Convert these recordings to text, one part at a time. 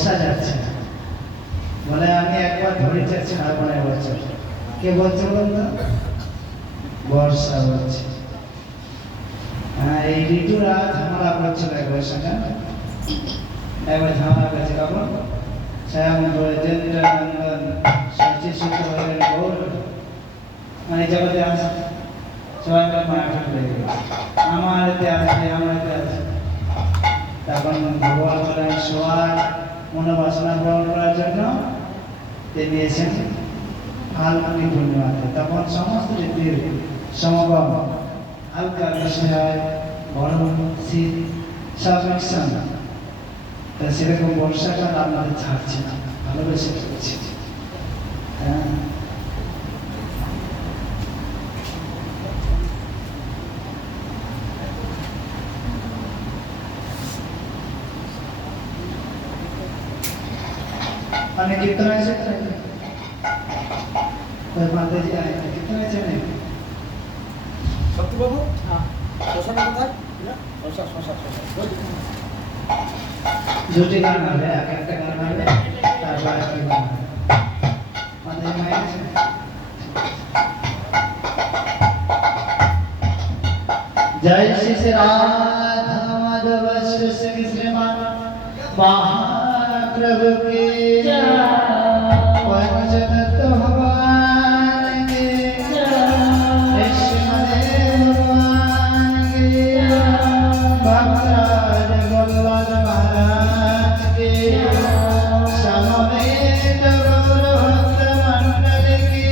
বর্ষা যাচ্ছে না। বলে আমি একবার ধরেছি ছাড়বো না বছর। কে বলছে বলতো? বর্ষা বলছে। এই ঋতুরা ঝামেলা করছিল একবার সঙ্গে, একবার ঝামেলা করেছে কখন শ্যাম বৈজেন্দ্রনন্দন সচিসূত হলেন গৌর, মানে জগতে আছে সবাই মারাঠা হয়ে গেল, আমার এতে আছে আমার এতে আছে। তখন ভগবান বলেন সোয়ার মনোবাসনা পূরণ করার জন্য তিনি এসেছেন ফাল্গুনী পূর্ণিমাতে। তখন সমস্ত ঋতুর সমাগম, হালকা বিষয়, গরম শীত সব মিশ্রণ। তা সেরকম বর্ষাকাল আপনাদের ছাড়ছে না, ভালোবেসে চলছে। হ্যাঁ, અને कितना है तो माता जी आए कितना चले सत्य बाबू हाँ सोशा का बताए ना सोशा सोशा सोशा झूठी गाना है एक गाना है तारवार की गाना माता जी माए जय श्री राधा माधव श्री श्रीमान महाप्रभु की पंचतत्व भगवान के ऋषिमदेव भगवान के भक्तराज गोलवाल महाराज के समवेत गौर भक्त मंडल की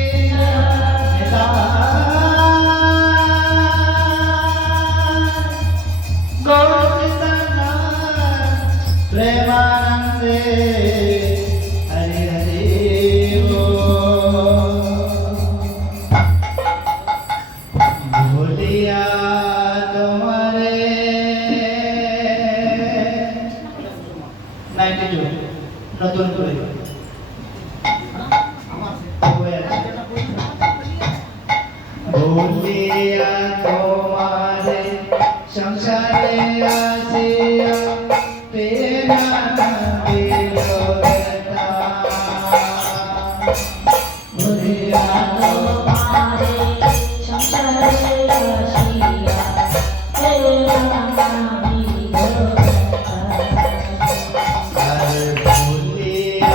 प्रेमानंदे हरि हरि भूलिया तुम्हारे 92 নতুন করে भूलिया तुम्हारे संसारे आसिया तेरा विलोकता भूलिया तुम्हारे संसारे आसिया तेरा विलोकता भूलिया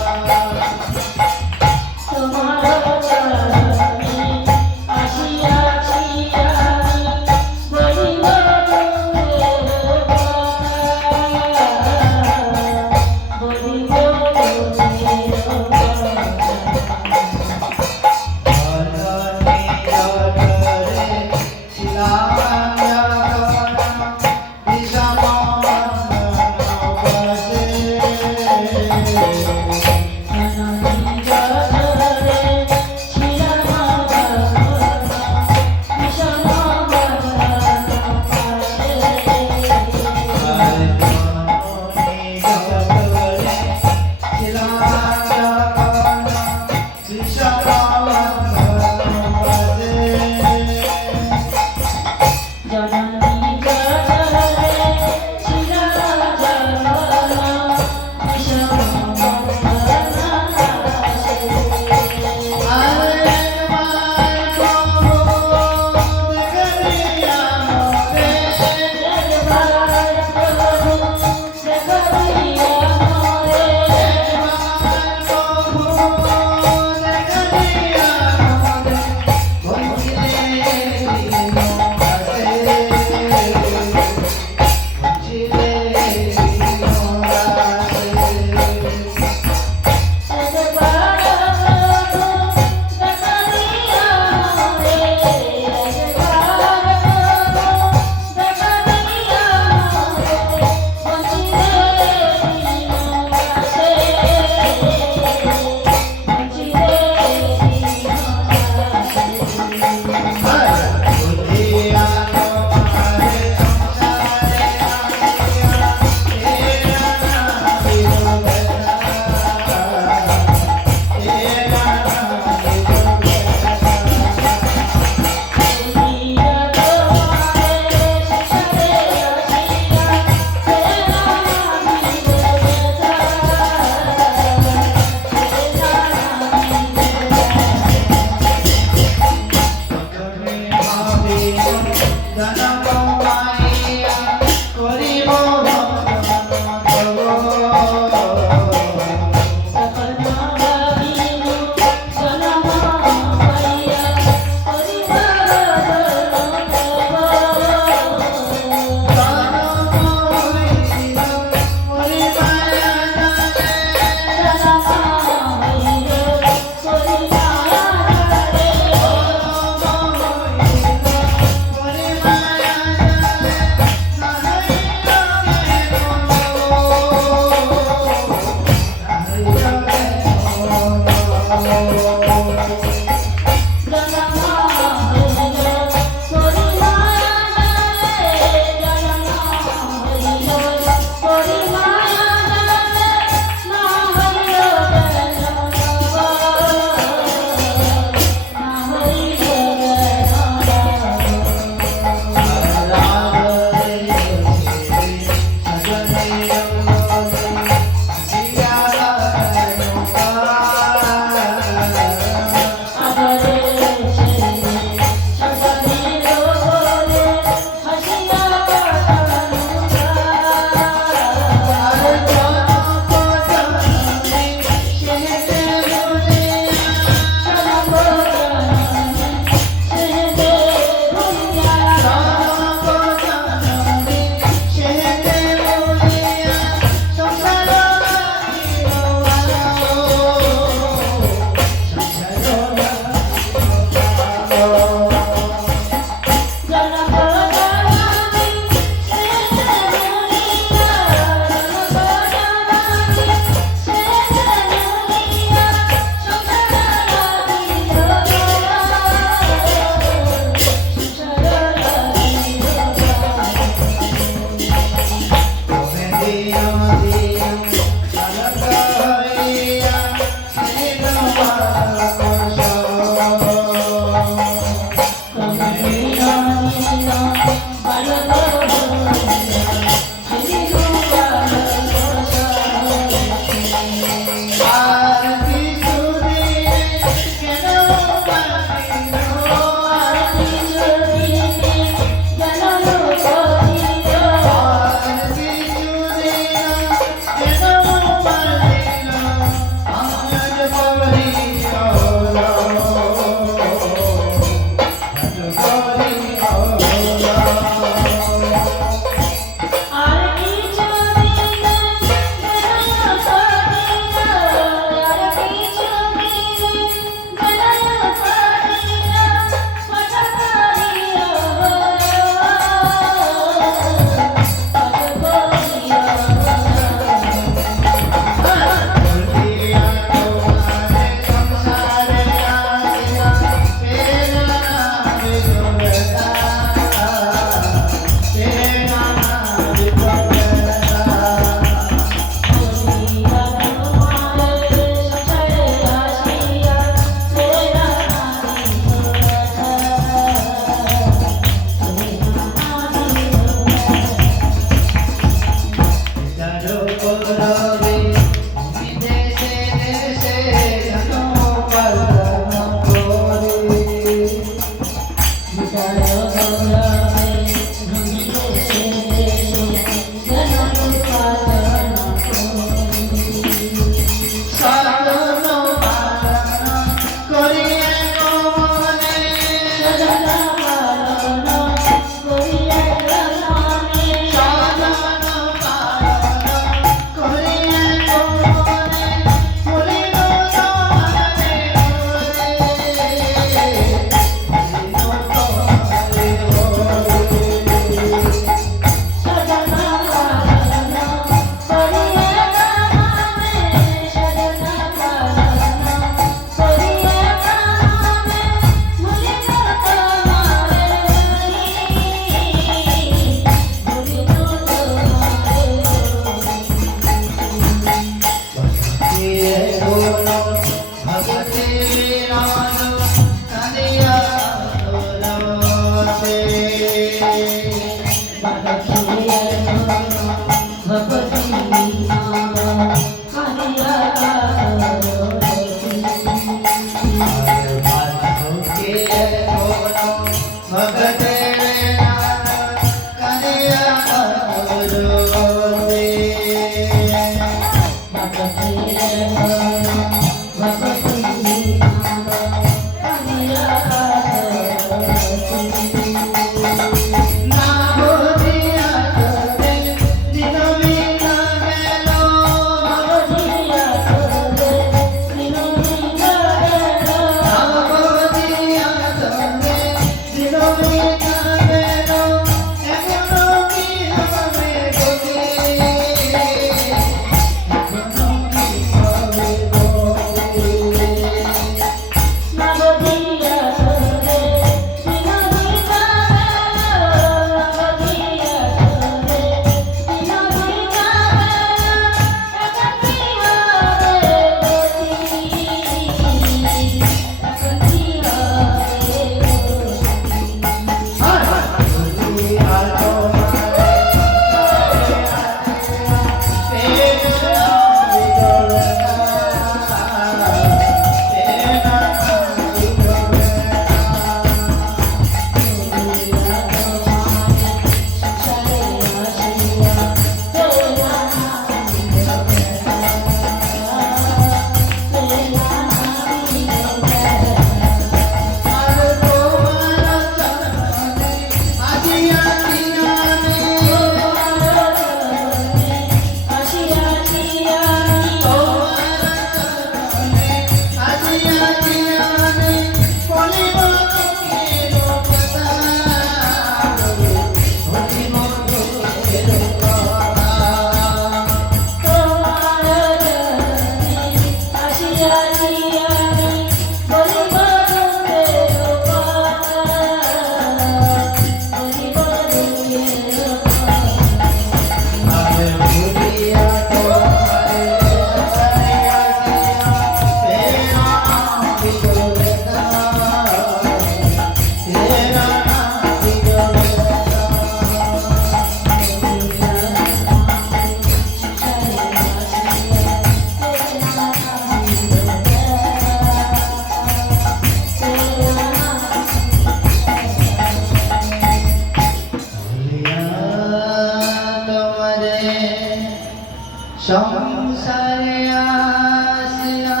সংসারে আসিয়া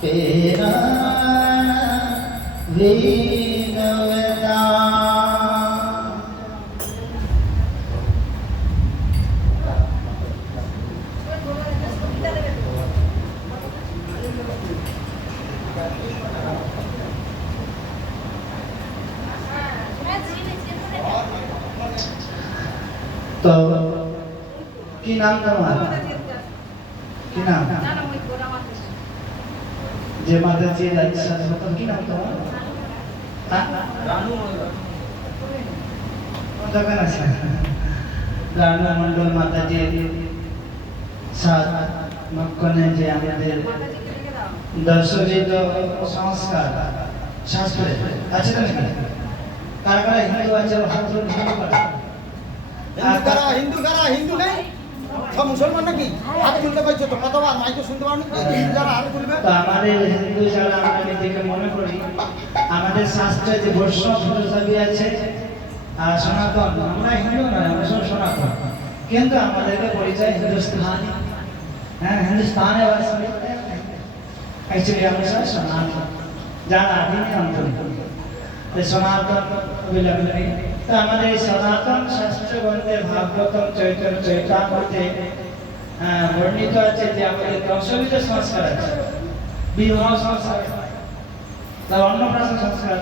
পেরা বিনয়তা। তো কি নাম তোমার? কি নাম? যে মাতাজি রাজশাসন কি নাম তোমার? দোকান আছে রানু মন্ডল মাতাজির সাত মক্কনে যে আমাদের দর্শনিত সংস্কার শাস্ত্রে আছে না নাকি? কারা কারা হিন্দু আছে হাত তুলে হিন্দু কারা? হিন্দু নেই সব মুসলমান নাকি হাত তুলতে পারছো তো কতবার মাইকে শুনতে পারো যারা হাত তুলবে। তো আমাদের হিন্দু যারা আমরা নিজেকে মনে করি আমাদের শাস্ত্রে যে বৈষ্ণব ফিলোসফি আছে আর সনাতন, আমরা হিন্দু নয়, আমরা সব সনাতন, কিন্তু আমাদেরকে পরিচয় হিন্দুস্তান। হ্যাঁ, হিন্দুস্তানে বাস করি, অ্যাকচুয়ালি আমরা সব সনাতন, যারা আদিম অন্তর্গত সনাতন অবিলম্ব নেই। তো আমাদের এই সনাতন শাস্ত্র গ্রন্থে ভাগবতম চৈতন্য চৈতামৃতে বর্ণিত আছে যে আমাদের দশবিধ সংস্কার আছে। বিবাহ সংস্কার, অন্নপ্রাশন সংস্কার,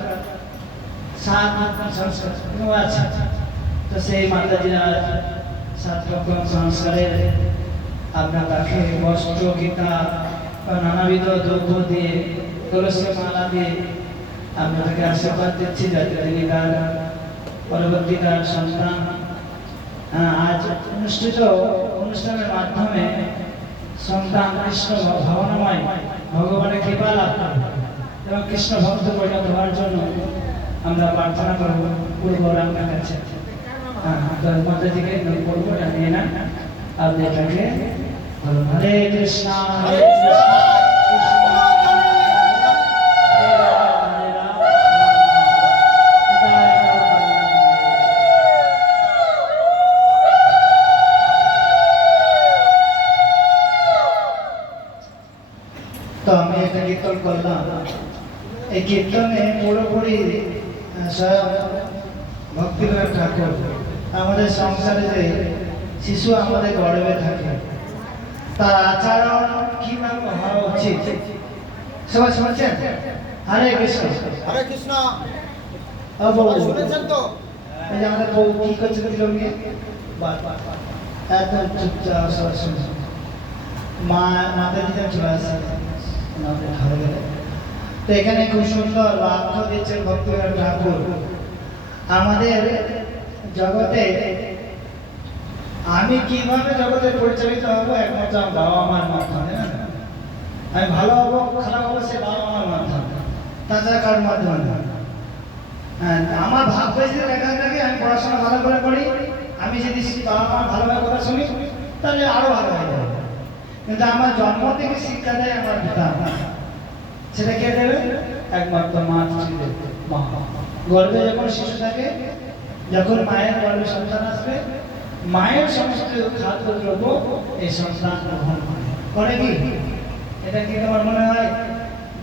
সাত সংস্কার আছে। তো সেই মাতাজিরা সাত রকম সংস্কারের আপনার তাকে বস্ত্র গীতা বা নানাবিধ দ্রব্য দিয়ে তুলসী মালা দিয়ে আপনাকে আশীর্বাদ দিচ্ছি যাতে তিনি তার পরবর্তীকার সন্তান আজ অনুষ্ঠিত অনুষ্ঠানের মাধ্যমে সন্তান কৃষ্ণ ভাবনাময় ভগবানের কৃপা লাভ করবে এবং কৃষ্ণ ভক্ত পরিণত হওয়ার জন্য আমরা প্রার্থনা করব পূর্ব রামের কাছে। মাতাজিকে করবো জানিয়ে না আপনি এটাকে হরে কৃষ্ণ হরে কৃষ্ণ কৃষ্ণ তো আমি একটা কীর্তন করলাম। এই কীর্তনে পুরোপুরি স্বয়ং ভক্তিবিনোদ ঠাকুর আমাদের সংসারে যে শিশু আমাদের গর্ভে থাকে তার আচরণ কিভাবে হওয়া উচিত সবাই শুনছেন? হরে কৃষ্ণ হরে কৃষ্ণ শুনেছেন তো? এই যে আমাদের বউ কি করছে লোকে একদম চুপচাপ সবাই শুনছে। মাতাজিদের চলে আসছে ঘরে গেলে। তো এখানে খুব সুন্দর বাক্য দিচ্ছেন ভক্তিবিনোদ ঠাকুর। আমাদের জগতে আমি কিভাবে জগতে পরিচালিত হবো একমাত্র বাবা মার মাধ্যমে। আমি ভালো হবো খারাপ হবো সে বাবা মার মাধ্যমে, তাছাড়া কারোর মাধ্যমে না। আমার ভাগ্য যদি লেখা থাকে আমি পড়াশোনা ভালো করে করি, আমি যদি বাবা মার ভালোভাবে কথা শুনি তাহলে আরো ভালো হয়ে যাবে। কিন্তু আমার জন্ম থেকে শিক্ষা দেয় আমার পিতা, সেটা কে দেবে? একমাত্র মা দেবে। মা গর্ভে যখন শিশু থাকে, যখন মায়ের গর্ভে সন্তান আসবে, মায়ের সমস্ত খাদ্য দ্রব্য এই সন্তান গ্রহণ করে কি? এটা কি তোমার মনে হয়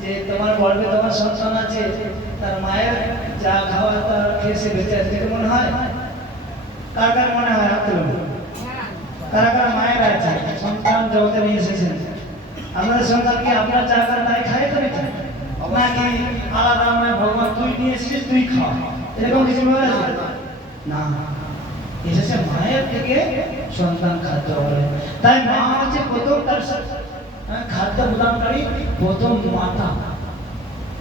যে তোমার গর্ভে তোমার সন্তান আছে, তার মায়ের যা খাওয়া তার খেয়ে সে বেঁচে আছে, এটা মনে হয়? কার কার মনে হয়? কারা কারা মায়ের আছে সন্তান জগতে নিয়ে এসেছেন? আমাদের সন্তানকে আপনার যা খান তাই খাই তো নাকি আলাদা আমরা ভগবান তুই নিয়ে এসেছিস তুই খাওয়া, এরকম কিছু বলা আছে না। এসেছে মায়ের থেকে সন্তান খাদ্য বলে। তাই মা হচ্ছে প্রথম তার খাদ্য প্রদানকারী, প্রথম মাতা।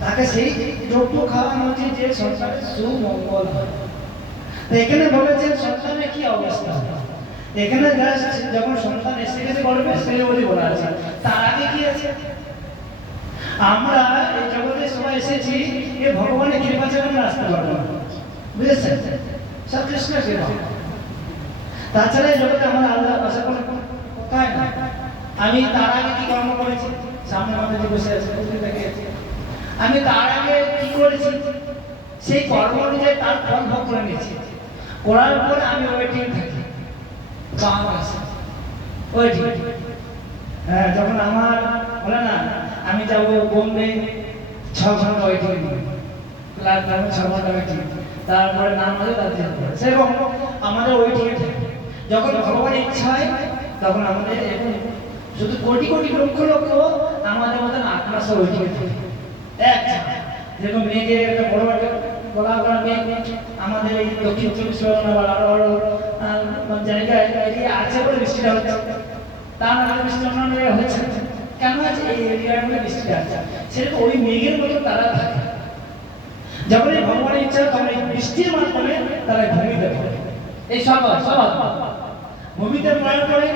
তাকে সেই দ্রব্য খাওয়ানো উচিত যে সন্তানের সুমঙ্গল হয়। এখানে বলেছেন সন্তানের কি অবস্থা। এখানে যখন সন্তান এসে গেছে গর্ভে সেই বলে বলা আছে, তার আগে কি আছে? আমরা এই জগতে সবাই এসেছি এ ভগবানের কৃপা ছাড়া আমরা আসতে পারবো না, বুঝেছেন? সব কৃষ্ণের কৃপা। তাছাড়া এই জগতে আমার আল্লাহ আশা কোনো কোথায় না। আমি তার আগে কি কর্ম করেছি? সামনে মাথায় বসে আছে, আমি তার আগে কি করেছি সেই কর্ম অনুযায়ী তার ফল ভোগ করে নিয়েছি। করার পরে আমি ওয়েটিং থাকি। ওই ঠিক। হ্যাঁ, যখন আমার বলে না আমি যাবো বোম্বে 6 ঘন্টা ওয়েটিং, প্ল্যাটফর্মে 6 ঘন্টা ওয়েটিং, তারপরে নাম হলে তার সেরকম আমাদের ওয়েটিং যখন ভগবানের ইচ্ছা হয় তখন আমাদের শুধু কোটি কোটি লক্ষ লক্ষ আমাদের মতন 8 মাস ওয়েটিং থাকে। যেরকম মেঘের একটা বড় একটা গোলা গোলা মেঘ আমাদের এই দক্ষিণ 24 পরগনা বা আরো জায়গায় এরিয়া আছে বলে বৃষ্টিটা হচ্ছে, তা না হলে বৃষ্টি অন্য হচ্ছে কেন আছে? এই এরিয়ার মধ্যে বৃষ্টিটা আছে, সেরকম ওই মেঘের মতো তারা থাকে। যখন এই ভগবানের ইচ্ছা তখন এই বৃষ্টির মাধ্যমে তারা ভূমিতে পড়ে, এই সব ভূমিতে পড়ার পরে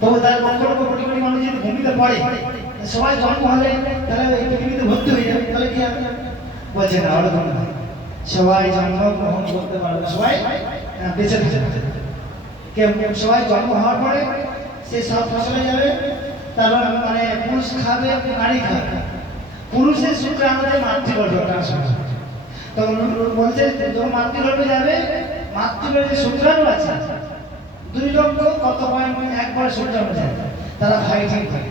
তবু তার লক্ষ লক্ষ কোটি কোটি মানুষ যদি ভূমিতে পড়ে, সবাই জন্ম হলে তাহলে এই পৃথিবীতে ভর্তি হয়ে যাবে, তাহলে কি হবে? বলছে না, ওরকম না, সবাই জন্ম গ্রহণ করতে পারবে, সবাই বেঁচে থাকবে। কেউ সবাই জন্ম হওয়ার পরে সে সব ফসলে যাবে, তারপর মানে পুরুষ খাবে, নারী খাবে, পুরুষের সূত্রে আমাদের মাতৃগর্ভে তখন বলছে যখন মাতৃগর্ভে যাবে, মাতৃগর্ভে শুক্রাণু আছে 2 লক্ষ কত পয়েন্ট একবারে শুক্রাণু যায়, তারা ফাইটিং করে,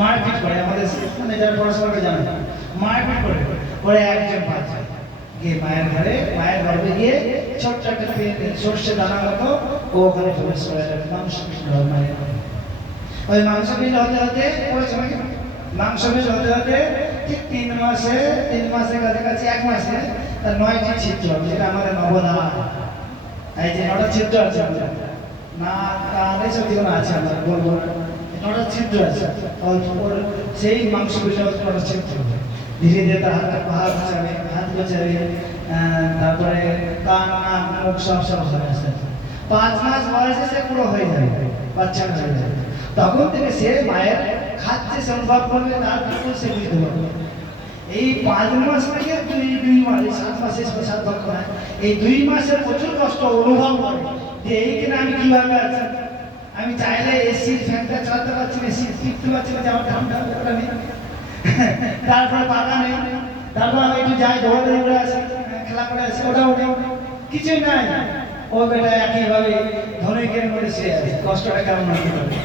মারপিট করে, আমাদের মানে যারা পড়াশোনা করে জানে মারপিট করে পরে একজন বাচ্চা গিয়ে মায়ের ঘরে, মায়ের গর্ভে গিয়ে ছোট্ট একটা সর্ষে দানা মতো ও ওখানে প্রবেশ করে মাংস পিণ্ড মায়ের ঘরে। ওই মাংস পিণ্ড হতে হতে মাংস পিণ্ড হতে হতে ঠিক 3 মাসের কাছাকাছি 1 মাসে তার 9টি ছিদ্র, যেটা আমাদের নবদা, এই যে 9টা ছিদ্র আছে আমাদের না, কান এইসব যেগুলো আছে আমরা বলবো 9টা ছিদ্র আছে, সেই মাংস পিণ্ড 9টা ছিদ্র। ধীরে ধীরে তার হাত গোছাবে, তারপরে কান নাক মুখ সব হবে আস্তে আস্তে। 5 মাস বয়সে সে পুরো হয়ে যাবে, বাচ্চা হয়ে যাবে, তখন থেকে সে মায়ের খাচ্ছে সে অনুভব করবে, তারপর সে বুঝতে পারবে। এই 5 মাস থেকে 2 মাস, 7 মাসে 7 লক্ষ না, এই 2 মাসের প্রচুর কষ্ট অনুভব করে যে এইখানে আমি কিভাবে আছি, আমি চাইলে এসি ফ্যানটা চালাতে পারছি না, এসি টিপতে পারছি না, আমার ঠান্ডা ওটা নেই, তারপরে পাকা নেই, তারপর আমি একটু যাই দৌড়াদৌড়ি করে আসি, খেলা করে আসি, ওটা কিছুই নাই। ও বেটা একইভাবে ধনিকের মধ্যে সে আছে, কষ্টটা কেমন হতে পারে?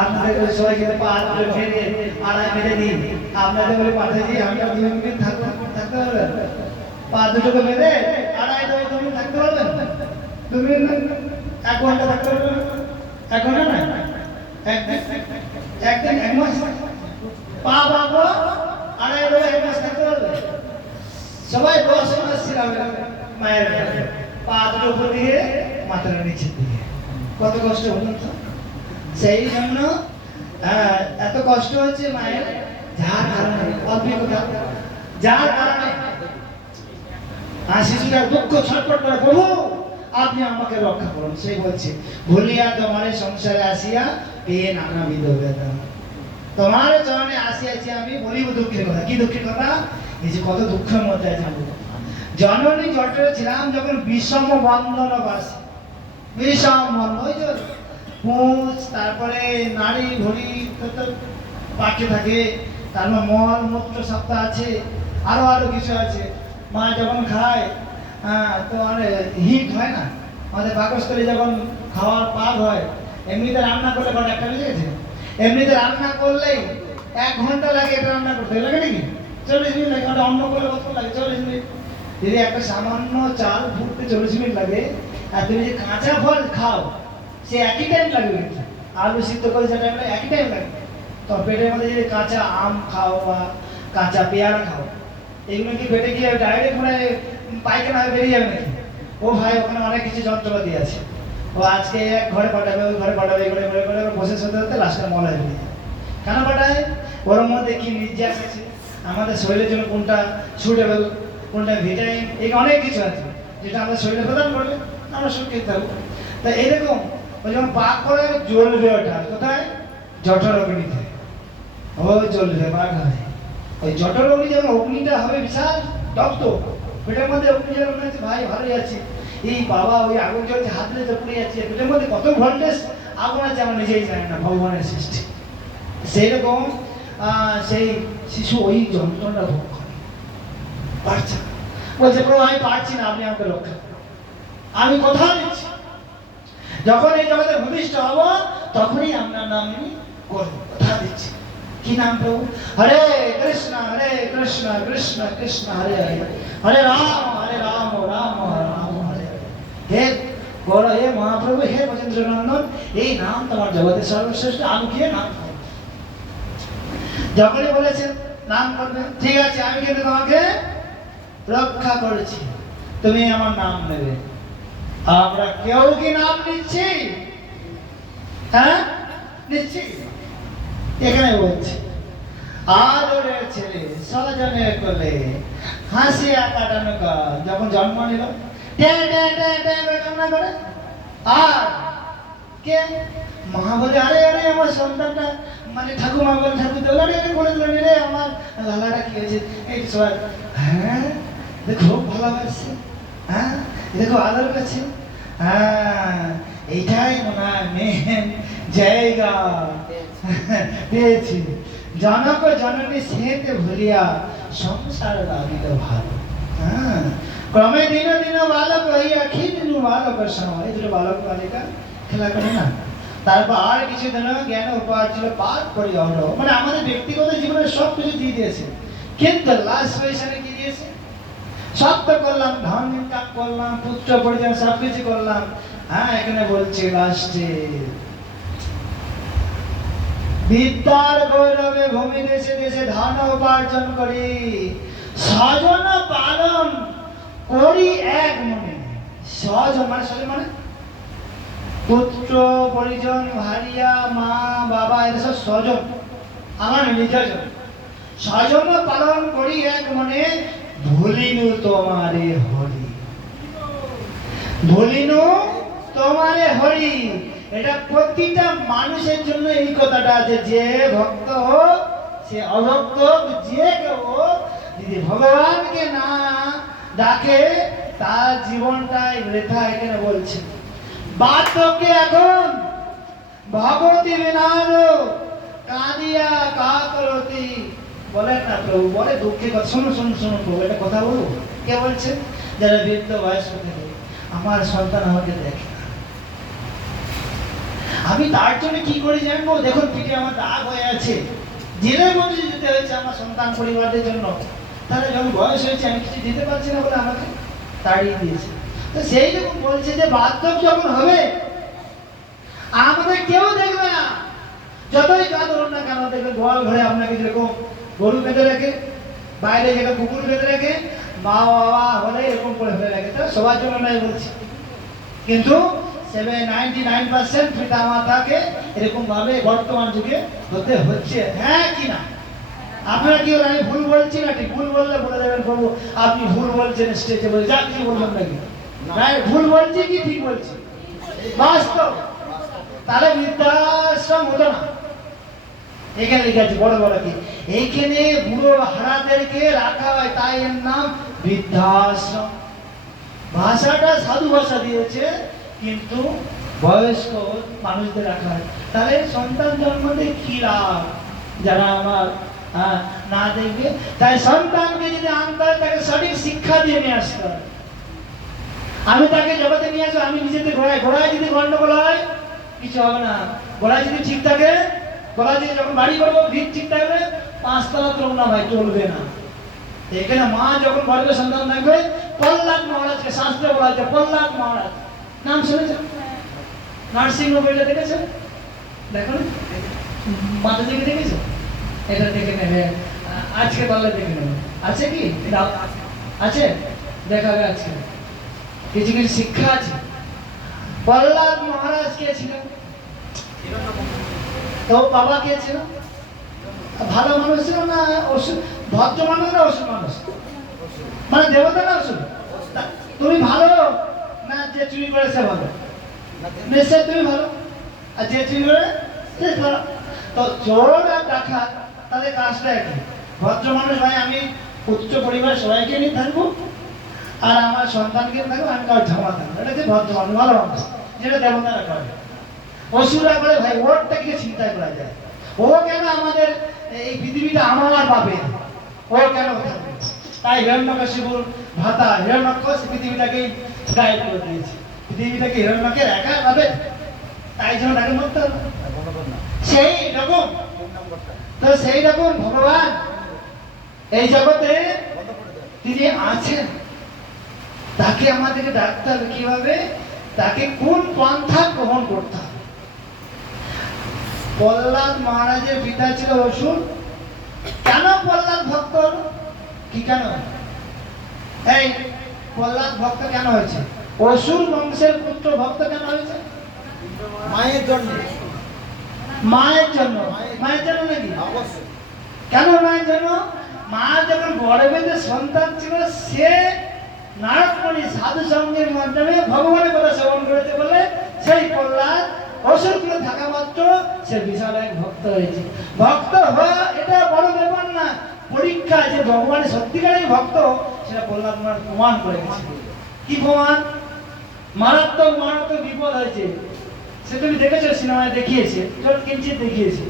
আপনাদের সবাই কিন্তু পা হাত ফেলে আড়াই মেরে দিই, আপনাদের বলে পাঠিয়ে দিই, আমরা 2 মিনিট থাকতে পারবেন? পা দুটোকে বেঁধে আড়াই 2 মিনিট থাকতে পারবেন? 2 মিনিট না, 1 ঘন্টা থাকতে পারবেন? 1 ঘন্টা না, একদিন 1 মাস পা বাবু আড়াই 1 মাস থাকতে পারবে? সবাই 10 মাস ছিলাম মায়ের কাছে, পা দুটো উপর দিকে মাথার নিচের দিকে, কত কষ্ট হলো তো। সেই জন্য এত কষ্ট হচ্ছে মায়ের, যার কারণে অভিজ্ঞতা, যার কারণে শিশুরা দুঃখ ছটফট করে, প্রভু আপনি আমাকে রক্ষা করুন। সে বলছে ভুলিয়া তোমার সংসারে আসিয়া পেয়ে নানাবিধ বেদনা, তোমার চরণে আসিয়াছি আমি, বলিব দুঃখের কথা। কি দুঃখের কথা? এই যে কত দুঃখের মধ্যে আছে। জননী জঠরে ছিলাম যখন বিষম বন্ধন বাসী, বিষম বন্ধন, ওই যে পুঁজ, তারপরে নারী ভরি পাকে থাকে, তারপর মল মূত্র সপ্তাহ আছে, আরো কিছু আছে। মা যখন খায় তো হিট হয় না, আমাদের পাকস্থলী যখন খাওয়ার পাক হয়, এমনিতে রান্না করলে কটা, 1টা বেজে গেছে, এমনিতে রান্না করলেই 1 ঘন্টা লাগে, এটা রান্না করতে লাগে নাকি 40 মিনিট লাগে, ওটা অন্য করলে কত লাগে 40 মিনিট। যদি একটা সামান্য চাল ফুটতে 40 মিনিট লাগে, আর তুমি যে কাঁচা ফল খাও সে একই টাইম লাগবে, আলু সিদ্ধ করে সেটা একই টাইম লাগবে। তো পেটের মধ্যে যদি কাঁচা আম খাও বা কাঁচা পেয়ারা খাও, এগুলো কি পেটে গিয়ে ডাইরেক্ট মানে পায়খানা হয়ে বেরিয়ে যাবে নাকি? ও ভাই, ওখানে অনেক কিছু যন্ত্রপাতি আছে, ও আজকে এক ঘরে পাঠাবে, ওই ঘরে পাঠাবে, এই ঘরে বসে হতে হতে লাস্টে মলা হয়ে যায়। কেন পাঠায়? ওর মধ্যে কি নির্যাস আছে, আমাদের শরীরের জন্য কোনটা সুটেবল, কোনটা ভিটামিন, এই অনেক কিছু আছে যেটা আমাদের শরীরে প্রদান করবে, আমরা সুরক্ষিত থাকবো। তা এরকম ওই যখন পাক করে জ্বলবে, ওটা কোথায়? জঠর অগ্নিতে, ওই জ্বলবে পাক হবে। ওই জঠর অগ্নি যখন অগ্নিটা হবে বিশাল রক্ত, পেটের মধ্যে অগ্নি যখন মনে হচ্ছে ভাই ভালোই আছে, এই বাবা ওই আগুন জ্বলছে, হাত দিলে তো পুড়ে যাচ্ছে, পেটের মধ্যে কত ভোল্টেজ আগুন আছে আমরা নিজেই জানি না, ভগবানের সৃষ্টি। সেই রকম সেই শিশু ওই যন্ত্রণা ভোগ করে, পারছে না, বলছে প্রভু আমি পারছি না, আপনি আমাকে রক্ষা করুন, আমি কোথাও নিচ্ছি। যখন এই জগতে ভূমিষ্ঠ হব তখনই আপনার নাম আমি করবো, কথা দিচ্ছি। কি নাম প্রভু? হরে কৃষ্ণ কৃষ্ণ কৃষ্ণ হরে হরে, হরে রাম রাম রাম হরে হরে। হে বড়, হে মহাপ্রভু, হে ব্রজেন্দ্র নন্দন, এই নাম তোমার জগতের সর্বশ্রেষ্ঠ, আমি কে নাম করবো। যখনই বলেছেন নাম করবে, ঠিক আছে, আমি কিন্তু তোমাকে রক্ষা করেছি, তুমি আমার নাম নেবে। আমরা কেউ কি নাম নিচ্ছি? হ্যাঁ, নিচ্ছি। এখানে বলছি, আদরের ছেলে স্বজনের কোলে হাসিয়া কাটানো কাজ, যখন জন্ম নিল কান্না করে, আর কে মা বলে আরে আরে আমার সন্তানটা, মানে ঠাকুমা বলে ঠাকুর তো আরে আরে বলে দিলেন রে আমার লালাটা কি হয়েছে, এই সবাই হ্যাঁ দেখো ভালোবাসছে, হ্যাঁ দেখো আদর করছে, হ্যাঁ এইটাই মনে হয় মেন জায়গা পেয়েছি। জনক জননী সেতে ভুলিয়া সংসার লাগিল ভালো। হ্যাঁ, ক্রমে দিন দিন বালক হইয়া ক্ষীণ বালক সময়, এই দুটো বালক বালিকা খেলা করে না, তারপর আর কিছু দিন জ্ঞান উপহার ছিল পাঠ করি আমরা, মানে আমাদের ব্যক্তিগত জীবনে সব কিছু দিয়ে দিয়েছে, কিন্তু লাস্ট পজিশনে কি দিয়েছে? সব তো করলাম, ধন ইনকাম করলাম, পুত্র পরিজন সব কিছু করলাম, হ্যাঁ এখানে বলছে লাস্টে বিদ্যার গৌরবে ভূমি দেশে দেশে ধন উপার্জন করি, স্বজন পালন করি এক মনে। স্বজন মানে, স্বজন মানে পুত্র পরিজন, ভারিয়া, মা বাবা, এরা সব স্বজন, আমার নিজজন। স্বজন পালন করি এক মনে, ভুলিনু তোমারে হরি, ভুলিনু তোমারে হরি। এটা প্রতিটা মানুষের জন্য এই কথাটা আছে, যে ভক্ত হোক সে অভক্ত হোক, যে কেউ হোক, যদি ভগবানকে না ডাকে তার জীবনটাই বৃথা। এখানে বলছে বার্ধক্যে এখন ভগবতী বিনাদ কাঁদিয়া কাকরতি, বলেন না প্রভু, বলে দুঃখের কথা। শুনুন শুনুন শুনুন প্রভু, এটা কথা বলবো। কে বলছে? যারা বৃদ্ধ বয়স্ক থেকে, আমার সন্তান আমাকে দেখে না, আমি তার জন্য কি করে জানবো? দেখুন পিঠে আমার দাগ হয়ে আছে, জেলের মধ্যে যেতে হয়েছে আমার সন্তান পরিবারদের জন্য, তাহলে যখন বয়স হয়েছে আমি কিছু দিতে পারছি না বলে আমাকে তাড়িয়ে দিয়েছে। তো সেই যখন বলছে যে বার্ধক্য যখন হবে আমাদের কেউ দেখবে না, যতই কাজ ধরুন না কেন, দেখবে গোয়াল ঘরে আপনাকে যেরকম গরু বেঁধে রাখে, বাইরে যেরকম কুকুর বেঁধে রাখে, মা বাবা হলে এরকম করে ফেলে রাখে। তো সবার জন্য নয় বলছি, কিন্তু 99% পিতা মাতাকে এরকম ভাবে বর্তমান যুগে হতে হচ্ছে। হ্যাঁ কি না? আপনারা কি আমি ভুল বলছি না? ঠিক ভুল বললে বলে দেবেন প্রভু আপনি ভুল বলছেন স্টেজে বলে, যা কিছু বলবেন নাকি ভুল বলছি কি ঠিক বলছি? বাস্তব। তাহলে বৃদ্ধাশ্রম হতো না। এখানে লেখা আছে বড় বড় কি, এইখানে বুড়ো হারাদেরকে রাখা হয়, তাই এর নাম বৃদ্ধাশ্রম। ভাষাটা সাধু ভাষা দিয়েছে, কিন্তু বয়স্ক মানুষদের রাখা হয়। তাহলে সন্তান জন্ম দিয়ে কি লাভ? যারা আমার না দেখবে, তাই সন্তানকে যদি আনতে হয় তাকে সঠিক শিক্ষা দিয়ে নিয়ে আসতে হয়। আমি তাকে জগতে নিয়ে আসবো, আমি নিজেতে ঘোড়ায়, ঘোড়ায় যদি গন্ডগোল হয় কিছু হবে না। ঘোড়ায় যদি ঠিক থাকে, ঘোড়া দিয়ে যখন বাড়ি করবো ভিত ঠিক থাকবে, 5 তলা তোর না ভাই চলবে না। এখানে মা যখন গর্ভে সন্তান থাকবে, প্রহ্লাদ মহারাজকে শাস্ত্রে বলা হচ্ছে, প্রহ্লাদ মহারাজ নাম শুনেছেন? নার্সিং বইটা দেখেছেন? দেখো না মাতাজিকে দেখেছো? এটা দেখে নেবে, আজকে পারলে দেখে নেবে। আছে কি? আছে, দেখাবে আজকে। কিছু কিছু শিক্ষা আছে। প্রহ্লাদ মহারাজ কে ছিল? তো বাবা কে ছিল? ভালো মানুষ ছিল না অসুর? ভদ্র মানুষ না অসুর মানুষ? মানে দেবতা না অসুর? তুমি ভালো না যে চুরি করে সে ভালো? নিশ্চয় তুমি ভালো, আর যে চুরি করে সে ভালো। তো চোর আর ডাকাত তাদের কাজটা একই। ভদ্র মানুষ ভাই আমি উচ্চ পরিবার সবাইকে নিয়ে থাকবো, আর আমার সন্তানকে থাকবো, আমি কারো ঝামা থাকবো। এটা যে ভদ্র মানুষ, ভালো মানুষ, যেটা দেবতারা করে। অসুরা করে ভাই ওরটাকে চিন্তায় করা যায়, ও কেন আমাদের এই পৃথিবীটা আমার বাপের, ও কেন থাকবে? তাই হিরণ্যকশিপুর ভাতা হিরণ্যকশ পৃথিবীটাকে গায়েব করে দিয়েছে। পৃথিবীটাকে হিরণ্যকের একা পাবে? তাই জন্য তাকে মরতে হলো। বন্ধ কর না। সেই রকম কোন নম্বরটা? তো সেই রকম ভগবান এই জগতে বন্ধ করে দে। তিনি আছেন, তাকে আমাদেরকে ডাকতে হবে কিভাবে, তাকে কোন পন্থা গ্রহণ করতে হবে। প্রহ্লাদ মহারাজের পিতা ছিল অসুর। কেন প্রহ্লাদ ভক্ত হলো? কি কেন এই প্রহ্লাদ ভক্ত কেন হয়েছে? অসুর বংশের পুত্র ভক্ত কেন হয়েছে? মায়ের জন্য। মায়ের জন্য। মায়ের জন্য নাকি? অবশ্যই। কেন মায়ের জন্য? মা যখন গর্ভে সন্তান ছিল, সে নারদমণি সাধু সঙ্গের মাধ্যমে ভগবানের কথা শ্রবণ করেছে বলে সেই প্রহ্লাদ অসুর কুলে থাকা মাত্র সে বিশাল এক ভক্ত হয়েছে। ভক্ত হওয়া এটা বড় ব্যাপার না, পরীক্ষা যে ভগবানের সত্যিকারের ভক্ত সেটা প্রহ্লাদ মহারাজ প্রমাণ করে গেছে। কি প্রমাণ? মারাত্মক মারাত্মক বিপদ হয়েছে, সে তুমি দেখেছো, সিনেমায় দেখিয়েছে, কিঞ্চিত দেখিয়েছে,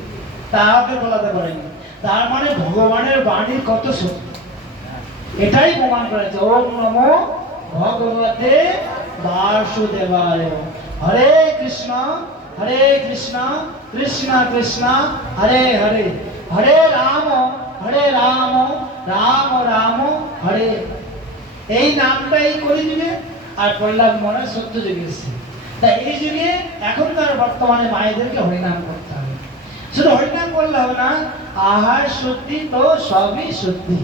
তাহাকে বলাতে পারেনি। তার মানে ভগবানের বাণীর কত শক্তি, এটাই প্রমাণ করেছে। ওম নমো ভগবতে বাসুদেবায়। হরে কৃষ্ণ কৃষ্ণ কৃষ্ণ হরে হরে, হরে রাম রাম রাম হরে। এই নামটাই কলিযুগে, আর প্রহ্লাদ মহারাজ সত্য যুগে এসেছে। তাই এই যুগে এখনকার বর্তমানে মায়েদেরকে হরিনাম করতে হবে। শুধু হরিনাম করলে হবে না, আহার শুদ্ধি তো সবই শুদ্ধি।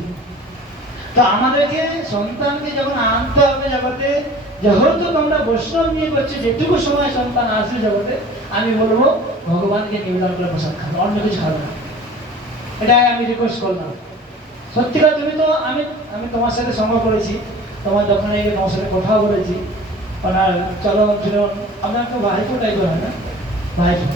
তো আমাদেরকে সন্তানকে যখন আনতে হবে জগতে, যেহেতু তোমরা বৈষ্ণব নিয়ে করছো, যেটুকু সময় সন্তান আসবে জগতে, আমি বলবো ভগবানকে নিবেদন করে প্রসাদ খাবে, অন্য কিছু খাবে না। এটাই আমি রিকোয়েস্ট করলাম। সত্যিকার তুমি তো আমি তোমার সাথে সঙ্গ করেছি, তোমার যখন এই তোমার সাথে কথাও বলেছি, ওনার চলন ফিরন, আমরা একটু ভাইপো টাইপের হয় না, ভাইপো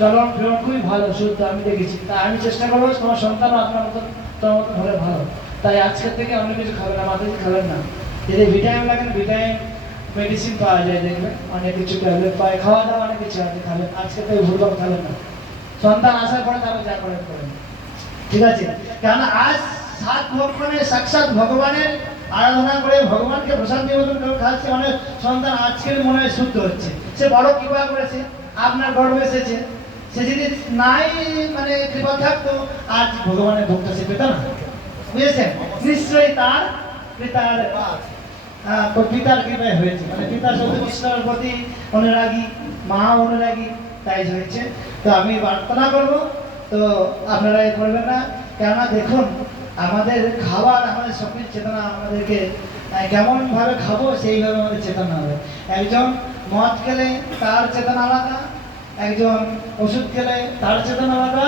চলন ফিরন খুবই ভালো, শুদ্ধ আমি দেখেছি। তা আমি চেষ্টা করবো তোমার সন্তানও আপনার মতন তোমার মতন হলে ভালো। তাই আজকের থেকে অন্য কিছু খাবে না, মাথা কিছু খাবেন না। যদি ভিটামিন লাগে না, ভিটামিন মেডিসিন পাওয়া যায়, দেখবেন অনেক কিছু ট্যাবলেট পায়, খাওয়া দাওয়া অনেক কিছু আছে, খাবেন। আজকে থেকে ভুলভাল খাবেন না, সন্তান আসার পরে তারপর যা করেন করেন, ঠিক আছে? কারণ আজ 7 ভক্ষণে সাক্ষাৎ ভগবানের আরাধনা করে ভগবানকে প্রসাদ নিবেদন করে খাচ্ছে, অনেক সন্তান আজকের মনে শুদ্ধ হচ্ছে। সে বড় কৃপা করেছে, আপনার গর্ভে এসেছে। সে যদি নাই মানে কৃপা থাকতো, আজ ভগবানের ভক্ত সে পেত না, বুঝেছেন? নিশ্চয়ই তার পিতার পিতার কৃপায় হয়েছে, মানে পিতা শুধু কৃষ্ণের প্রতি অনুরাগী, মা অনুরাগী, তাই হয়েছে। তো আমি প্রার্থনা করবো, তো আপনারা এ করবেন না। কেননা দেখুন, আমাদের খাবার, আমাদের সবকিছু চেতনা, আমাদেরকে কেমন ভাবে খাবো সেইভাবে আমাদের চেতনা হবে। একজন মদ খেলে তার চেতনা আলাদা, একজন ওষুধ খেলে তার চেতনা আলাদা,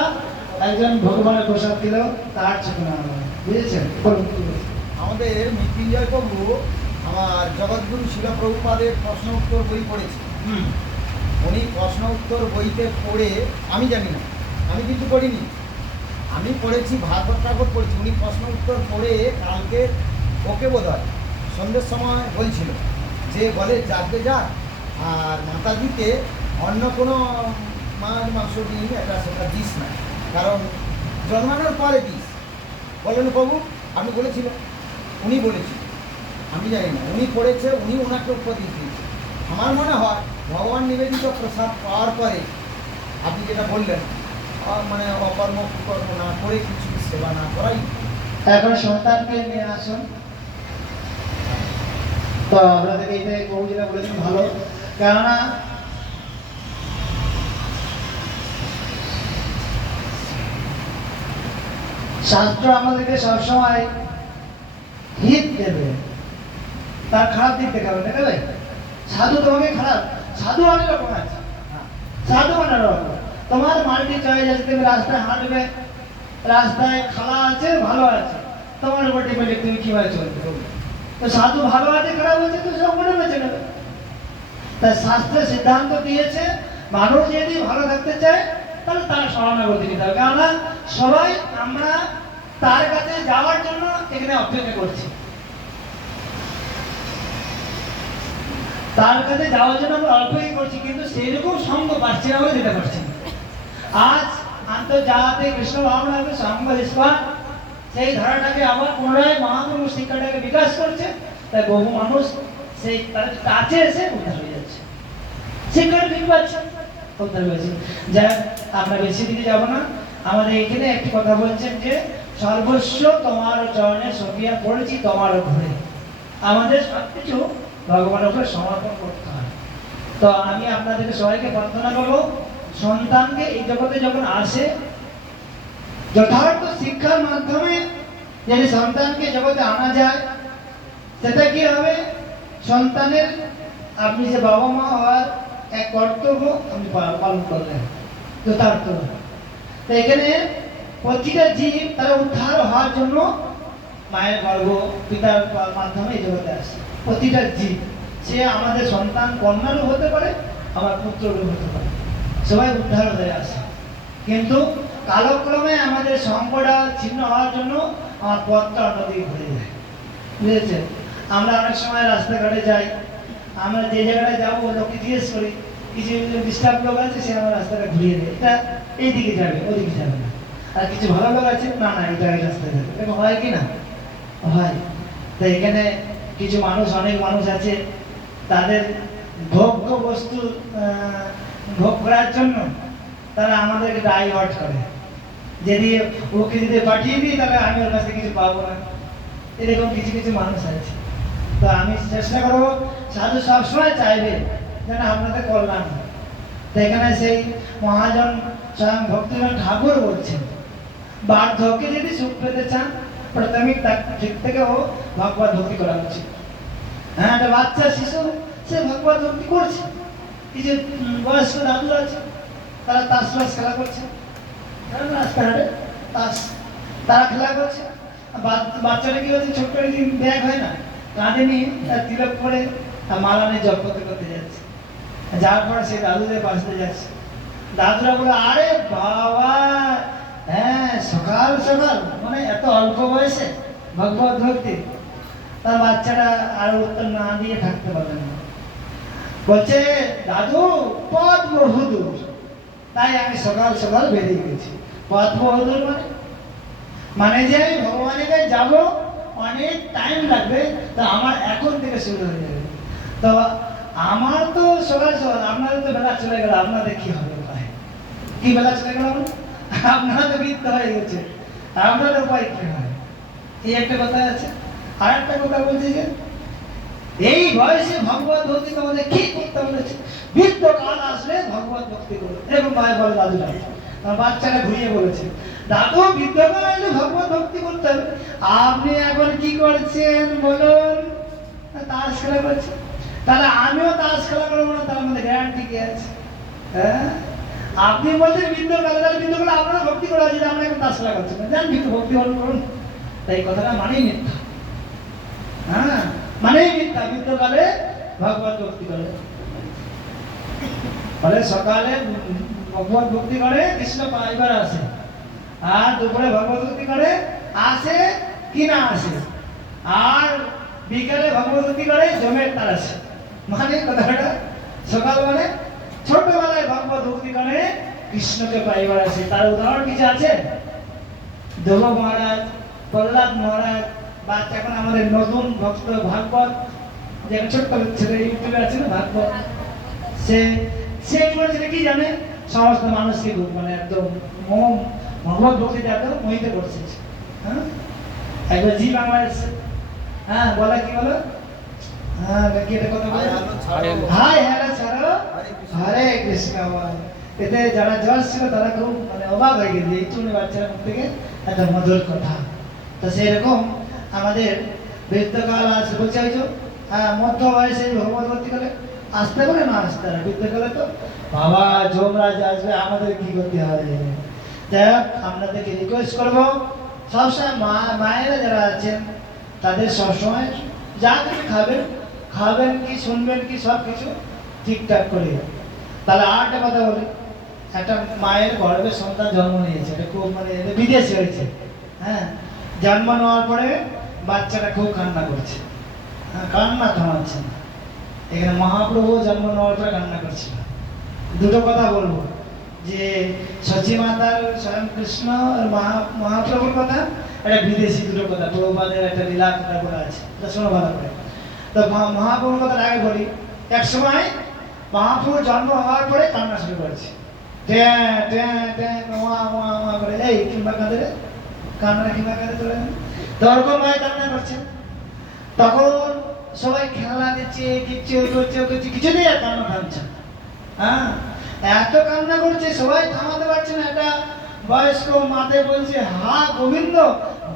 একজন ভগবানের প্রসাদ খেলেও তার চেতনা আলাদা, বুঝেছেন? আমাদের মৃত্যুঞ্জয় প্রভু আমার জগৎগুরু শিল প্রভুপাদের প্রশ্ন উত্তর বই পড়েছে। উনি প্রশ্ন উত্তর বইতে পড়ে, আমি জানি না, আমি কিন্তু পড়িনি, আমি পড়েছি ভাগবত ঠাকুর পড়েছি। উনি প্রশ্ন উত্তর পড়ে কালকে ওকে বোধ হয় সন্ধ্যের সময় বলছিল যে বলে যাকে যা, আর মাতাজিকে অন্য কোনো মাছ মাংস দিন এটা সেটা দিস না, কারণ জন্মানোর পরে দিস। বলেন প্রভু আপনি বলেছিলেন? উনি বলেছিলেন, আমি জানি না, উনি পড়েছে, উনি ওনাকে উপদেশ দিয়েছে। আমার মনে হয় ভগবান নিবেদিত প্রসাদ পাওয়ার পরে আপনি যেটা বললেন, মানে অকর্ম কুকর্ম না করে, কিছু সেবা না করাই। এখন সন্তানকে নিয়ে আসুন। তো আপনাদেরকে এইটাই বহু যেটা বলেছেন ভালো, কেননা শাস্ত্র আমাদেরকে সবসময় হিত দেবে, তার খারাপ দিক দেখাবে, দেখাবে। সাধু তোমাকে খারাপ, সাধু অনেক রকম আছে, সাধু অনেক রকম। তোমার মার্কেট চয়েস আছে, তুমি রাস্তায় হাঁটবে, রাস্তায় খালা আছে, ভালো আছে, তোমার উপর ডিপেন্ড তুমি কিভাবে চলবে। তো সাধু ভালো আছে, খারাপ আছে, তো সব মনে বেঁচে নেবে। তাই শাস্ত্রে সিদ্ধান্ত দিয়েছে, মানুষ যদি ভালো থাকতে চায় তাহলে তার শরণাগতি নিতে হবে। কেননা সবাই আমরা তার কাছে যাওয়ার জন্য এখানে অপেক্ষা করছি, তার কাছে যাওয়ার জন্য আমরা অপেক্ষা করছি, কিন্তু সেইরকম সঙ্গ পাচ্ছি না বলে যেতে পারছি না। আজ আন্তর্জাতিক কৃষ্ণ ভাবনাকে সঙ্গ ইস্পাত সেই ধারাটাকে আবার পুনরায় মহাপ্রভু শিক্ষাটাকে বিকাশ করছে। তাই বহু মানুষ সেই তার কাছে এসে উদ্ধার হয়ে যাচ্ছে, শিক্ষাটা ঠিক পাচ্ছে। উদ্ধার হয়েছে। যা আমরা বেশি দিকে যাব না, আমাদের এখানে একটি কথা বলছেন যে সর্বস্ব তোমার চরণে সপিয়া পড়েছি তোমার ঘরে। আমাদের সবকিছু ভগবানের উপরে সমর্পণ করতে হয়। তো আমি আপনাদেরকে সবাইকে প্রার্থনা করবো, সন্তানকে এই জগতে যখন আসে যথার্থ শিক্ষার মাধ্যমে যদি সন্তানকে জগতে আনা যায়, সেটা কি হবে, সন্তানের আপনি যে বাবা মা হওয়ার এক কর্তব্য আপনি পালন করলেন যথার্থ। তো এখানে প্রতিটা জীব তারা উদ্ধার হওয়ার জন্য মায়ের গর্ভ পিতার মাধ্যমে এই জগতে আসে। প্রতিটা জীব, সে আমাদের সন্তান কন্যারও হতে পারে, আমার পুত্ররও হতে পারে, সবাই উদ্ধার হয়ে আসে। কিন্তু কালক্রমে আমাদের সঙ্গটা ছিন্ন হওয়ার জন্য আমার পথটা অন্যদিকে ঘুরে যায়, বুঝেছেন? আমরা অনেক সময় রাস্তাঘাটে যাই, আমরা যে জায়গাটায় যাবো লোককে জিজ্ঞেস করি, কিছু ডিস্টার্ব লোক আছে, সে আমার রাস্তাটা ঘুরিয়ে দেয়, এটা এইদিকে যাবে ওদিকে যাবে না। আর কিছু ভালো লোক আছে, না না এটা এই রাস্তায় যাবে। এরকম হয় কি না? হয়। তো এখানে কিছু মানুষ, অনেক মানুষ আছে, তাদের ভোগ্য বস্তু ভোগ করার জন্য তারা আমাদেরকে ডাইভার্ট করে, যদি ওকে যদি পাঠিয়ে দিই তাহলে আমি ওর কাছে কিছু পাবো না। এরকম কিছু কিছু মানুষ আছে। তো আমি চেষ্টা করবো, সাধু সবসময় চাইবে যেন আপনাদের কল্যাণ হয়। তো এখানে সেই মহাজন স্বয়ং ভক্তিনাথ ঠাকুর বলছেন, বার্ধক্যে যদি সুখ পেতে চান প্রাথমিক তার ঠিক থেকে ও ভগবত ভক্তি করা উচিত। হ্যাঁ, একটা বাচ্চা শিশু সে ভগবত ভক্তি করছে। কিছু বয়স্ক দাদু আছে, তারা তাস টাস খেলা করছে রাস্তাঘাটে, তাস তারা খেলা করছে। বাচ্চাটা কি হচ্ছে, ছোট্ট একদিন ব্যাগ হয় না, কাঁধে নিয়ে তার তিলক করে মালা নিয়ে জপ করতে করতে যাচ্ছে, যার পরে সে দাদুদের বাঁচতে যাচ্ছে। দাদুরা বলে, আরে বাবা, হ্যাঁ সকাল সকাল, মানে এত অল্প বয়সে ভগবত ভক্তি। তার বাচ্চাটা আর উত্তর না দিয়ে থাকতে পারলেন না, বলছে দাদু পথ বহুদূর, তাই আমি সকাল সকাল বেরিয়ে গেছি। পথ বহুদূর মানে যে আমি ভগবানের কাছে যাবো, অনেক টাইম লাগবে, তো আমার এখন থেকে শুরু হয়ে যাবে। তো আমার তো সকাল সকাল, আপনাদের তো বেলা চলে গেল, আপনাদের কি হবে? কি বেলা চলে গেল? আপনারা তো বৃদ্ধ হয়ে গেছে, আপনাদের উপায় কি হয়? এই একটা কথা আছে। আর একটা কথা বলছি যে এই বয়সে ভগবত ভক্তি তোমাদের কি করতে বলেছে, বৃদ্ধ কাল আসলে ভগবত ভক্তি করো, এরকম ভাই বলে দাদুরা। বাচ্চারা ঘুরিয়ে বলেছে, দাদু বৃদ্ধ কাল আসলে ভগবত ভক্তি করতে হবে। আপনি এখন কি করছেন বলুন? তাস খেলা করছেন। তাহলে আমিও তাস খেলা করবো না, তার মধ্যে গ্যারান্টি কি আছে? হ্যাঁ, আপনি বলছেন বৃদ্ধকালে, তাহলে বৃদ্ধকালে আপনারা ভক্তি করা আছে, আমরা এখন তাস খেলা করছেন না, জান একটু ভক্তি পালন করুন। তাই কথাটা মানেই মিথ্যা। হ্যাঁ, মানেই মিথ্যা। বৃদ্ধকালে ভগবত ভক্তি করে, ফলে সকালে ভগবত ভক্তি করে কৃষ্ণ পাইবার আসে, আর দুপুরে ভগবত ভক্তি করে আসে কি না আসে, আর বিকালে ভগবত ভক্তি করে জমের তার আসে। মানে কথাটা সকাল মানে ছোটবেলায় ভগবত ভক্তি করে কৃষ্ণকে পাইবার আসে। তার উদাহরণ কিছু আছে, ধ্রুব মহারাজ, প্রহ্লাদ মহারাজ, বা এখন আমাদের নতুন ভক্ত ভাগবত, যে ছোট্ট ছেলে ইউটিউবে আছে না ভাগবত, সে কি বলেছে কি জানে, সমস্ত মানুষকে মানে একদম ভগবত ভক্তিতে একদম মোহিত করছে। হ্যাঁ, একবার জি বাংলা এসছে, হ্যাঁ বলা কি বলো, হ্যাঁ কি এটা কথা বলে, হাই হ্যালো ছাড়ো হরে কৃষ্ণ বল। এতে যারা জজ ছিল তারা খুব মানে অবাক হয়ে গেছে, এই চুনি বাচ্চার মুখ থেকে একটা মধুর কথা। তো সেরকম আমাদের বৃদ্ধকাল আসে, বলছে ওই যে হ্যাঁ মধ্য বয়সে ভগবত ভক্তি করে আসতে পারে না, আসতে পারে। বৃদ্ধকালে তো বাবা যমরাজ আসবে, আমাদের কি করতে হবে? যাই হোক, আপনাদেরকে রিকোয়েস্ট করবো, সবসময় মায়েরা যারা আছেন তাদের সবসময় যা কিছু খাবেন কি শুনবেন কি সব কিছু ঠিকঠাক করে। তাহলে আর একটা কথা বলি, একটা মায়ের গর্ভে সন্তান জন্ম নিয়েছে, এটা খুব মানে বিদেশে হয়েছে। হ্যাঁ, জন্ম নেওয়ার পরে বাচ্চাটা খুব কান্না করছে, কান্না থামাচ্ছে না। এখানে মহাপ্রভু জন্ম নেওয়ার পরে কান্না করছিল। দুটো কথা বলবো, যে সচী মাতার স্বয়ং কৃষ্ণ আর মহাপ্রভুর কথা, এটা বিদেশি দুটো কথা, প্রভুপাদের একটা লীলা কথা বলা আছে, এটা শোনো ভালো করে। তো মহাপ্রভুর কথা আগে বলি। এক সময় মহাপ্রভু জন্ম হওয়ার পরে কান্না শুরু করেছে, ট্যাঁ ট্যাঁ ট্যাঁ ওয়া ওয়া ওয়া করে। এই কিংবা কাঁদে রে, কান্না কিংবা কাঁদে চলে গেল, দরগম হয়ে কান্না করছে। তখন সবাই খেলা দিচ্ছে, দিচ্ছে, করছে করছে, কিছুতেই আর কান্না থামছে না। হ্যাঁ, এত কান্না করছে সবাই থামাতে পারছে না। একটা বয়স্ক মাতে বলছে হা গোবিন্দ,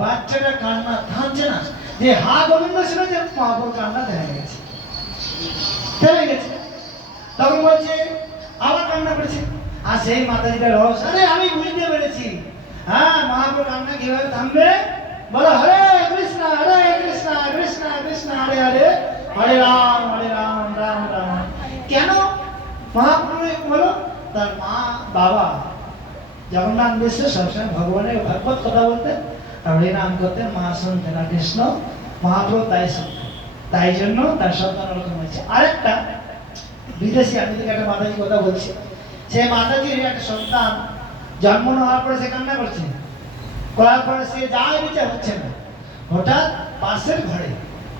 বাচ্চাটা কান্না থামছে না। যে হা গোবিন্দ ছিল যে মহাপ্রভু কান্না থেমে গেছে, থেমে গেছে। তখন বলছে আবার কান্না করেছে। আর সেই মাতাজিটা রহস্য, আরে আমি বুঝতে পেরেছি। হ্যাঁ, মহাপ্রভু কান্না কিভাবে থামবে, বলো হরে কৃষ্ণ কৃষ্ণ কৃষ্ণ হরে হরে, হরে রাম রাম রাম। কেন মহাপ্রভু বলো, তার মা বাবা জগন্নাথ মিশ্র সবসময় ভগবানের ভাগবত কথা বলতেন, আর হরি নাম করতেন, মা শুনতেন, আর কৃষ্ণ মহাপ্রভু তাই শুনতেন। তাই জন্য তার সন্তান ওরকম হয়েছে। আরেকটা বিদেশি, আমি থেকে একটা মাতাজি কথা বলছি, সেই মাতাজির একটা সন্তান জন্ম হওয়ার পরে সে কান্না করছে, করার পরে সে যা বিচার হচ্ছে না। হঠাৎ পাশের ঘরে,